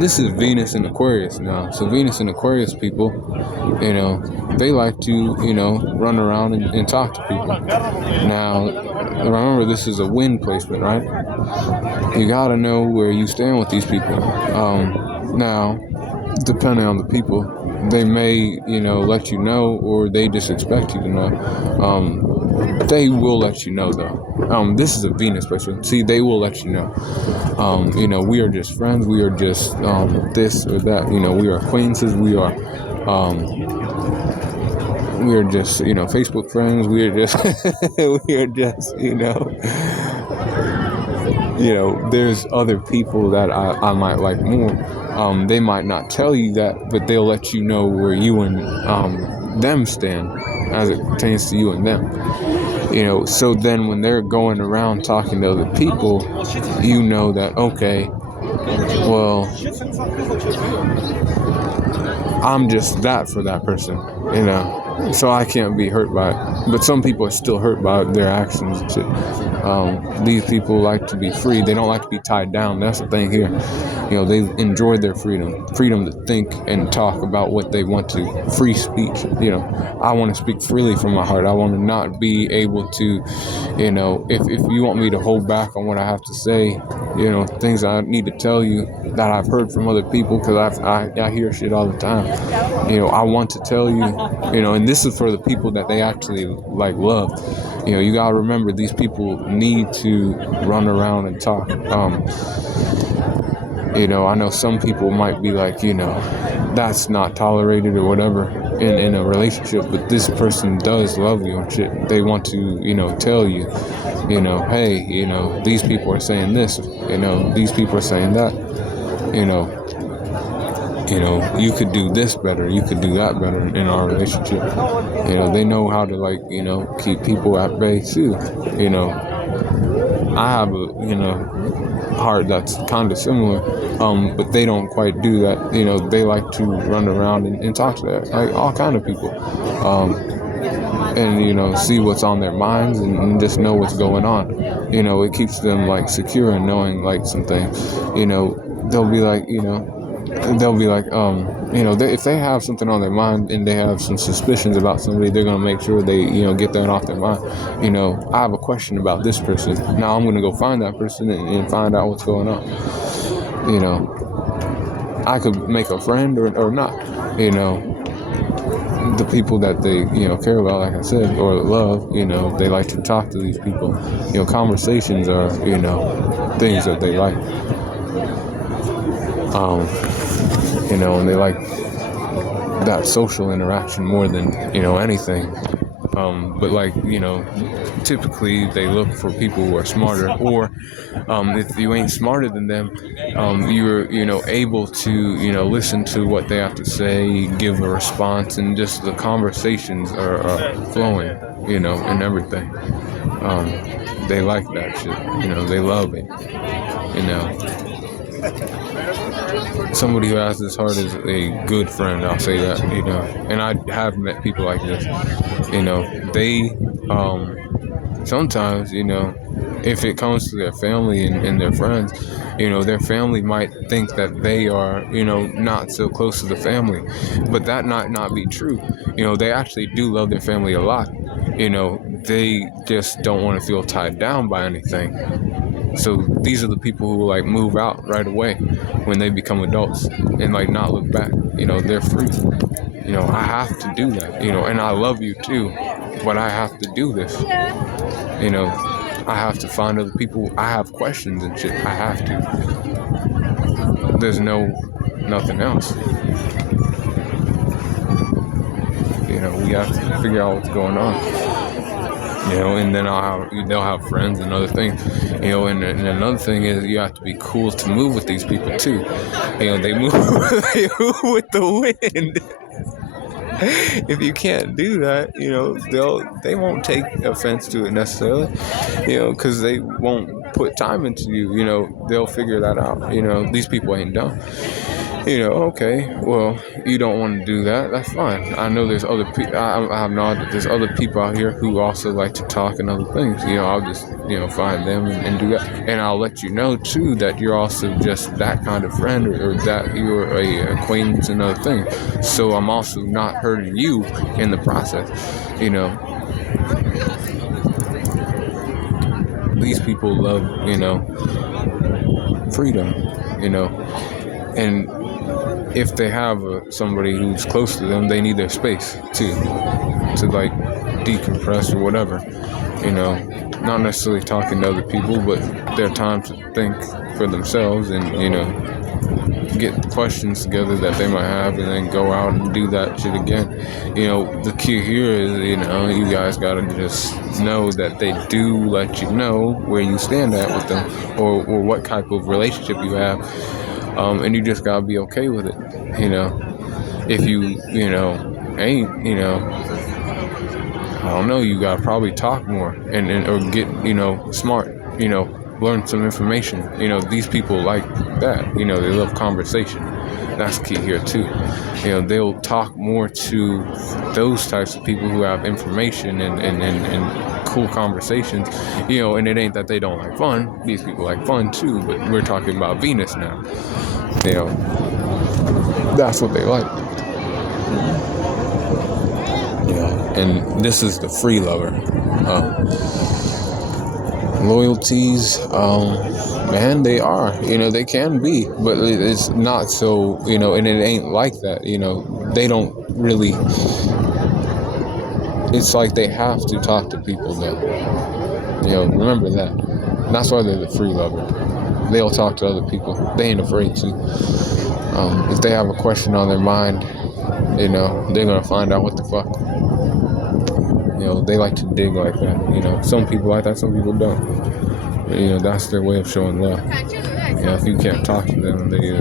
This is Venus and Aquarius now. So Venus and Aquarius people, they like to, run around and talk to people. Now, remember, this is a wind placement, right? You gotta know where you stand with these people. Now, depending on the people, they may, let you know, or they just expect you to know. They will let you know, though. This is a Venus placement. See, they will let you know. We are just friends. We are just this or that. We are acquaintances. We are just, Facebook friends. We are just, we are just, there's other people that I might like more. They might not tell you that, but they'll let you know where you and them stand as it pertains to you and them. So then when they're going around talking to other people, you know that, okay, well, I'm just that for that person, so I can't be hurt by it. But some people are still hurt by their actions and shit. These people like to be free. They don't like to be tied down. That's the thing here. They enjoy their freedom to think and talk about what they want to. Free speech. I want to speak freely from my heart. I want to not be able to, if you want me to hold back on what I have to say, things I need to tell you that I've heard from other people, because I hear shit all the time. I want to tell you, and this is for the people that they actually love. You gotta remember, these people need to run around and talk. I know some people might be like, that's not tolerated or whatever in a relationship, but this person does love you and shit. They want to, tell you, hey, these people are saying this, these people are saying that, you could do this better, you could do that better in our relationship. They know how to keep people at bay too. I have a, heart that's kind of similar, but they don't quite do that. They like to run around and talk to all kind of people, and see what's on their minds and just know what's going on. It keeps them secure and knowing some things. They'll be if they have something on their mind and they have some suspicions about somebody, they're going to make sure they, get that off their mind. I have a question about this person. Now I'm going to go find that person and find out what's going on. I could make a friend or not. The people that they, care about, like I said, or love, they like to talk to these people. Conversations are, things that they like. And they like that social interaction more than, anything. But typically they look for people who are smarter, or if you ain't smarter than them, you're, able to, listen to what they have to say, give a response, and just the conversations are flowing, and everything. They like that shit, they love it, Somebody who has this heart is a good friend, I'll say that, and I have met people like this. They sometimes, if it comes to their family and their friends, their family might think that they are, not so close to the family, but that might not be true. They actually do love their family a lot. They just don't want to feel tied down by anything. So these are the people who move out right away when they become adults and not look back. They're free. I have to do that. And I love you too, but I have to do this. I have to find other people. I have questions and shit. I have to. There's nothing else. We have to figure out what's going on. And then they'll have friends and other things, and another thing is you have to be cool to move with these people too. They move, they move with the wind. If you can't do that, they won't take offense to it necessarily, because they won't put time into you. They'll figure that out. These people ain't dumb. Okay, well, you don't want to do that. That's fine. I know there's other people. I have knowledge that there's other people out here who also like to talk and other things. I'll just find them and do that, and I'll let you know too that you're also just that kind of friend, or that you're a acquaintance and other things. So I'm also not hurting you in the process. These people love freedom. And if they have somebody who's close to them, they need their space to like decompress or whatever. Not necessarily talking to other people, but their time to think for themselves and get questions together that they might have, and then go out and do that shit again. The key here is you guys gotta just know that they do let you know where you stand at with them, or what type of relationship you have. And you just gotta be okay with it. If you ain't, I don't know, you gotta probably talk more and or get smart. Learn some information. These people like that. They love conversation. That's key here too. They'll talk more to those types of people who have information and cool conversations. And it ain't that they don't like fun. These people like fun too, but we're talking about Venus now. That's what they like. And this is the free lover. Loyalties, man, they are. They can be, but it's not so. And it ain't like that. They don't really. It's like they have to talk to people though. Remember that. And that's why they're the free lover. They'll talk to other people. They ain't afraid to. If they have a question on their mind, they're gonna find out what the fuck. They like to dig like that. Some people like that, some people don't. But, that's their way of showing love. If you can't talk to them, they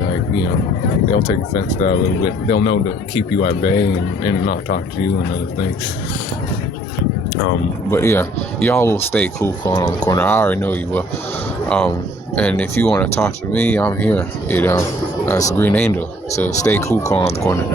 they'll take offense to that a little bit. They'll know to keep you at bay and not talk to you and other things. But yeah, y'all will stay cool calling on the corner. I already know you will. And if you want to talk to me, I'm here. That's Green Angel. So stay cool calling on the corner.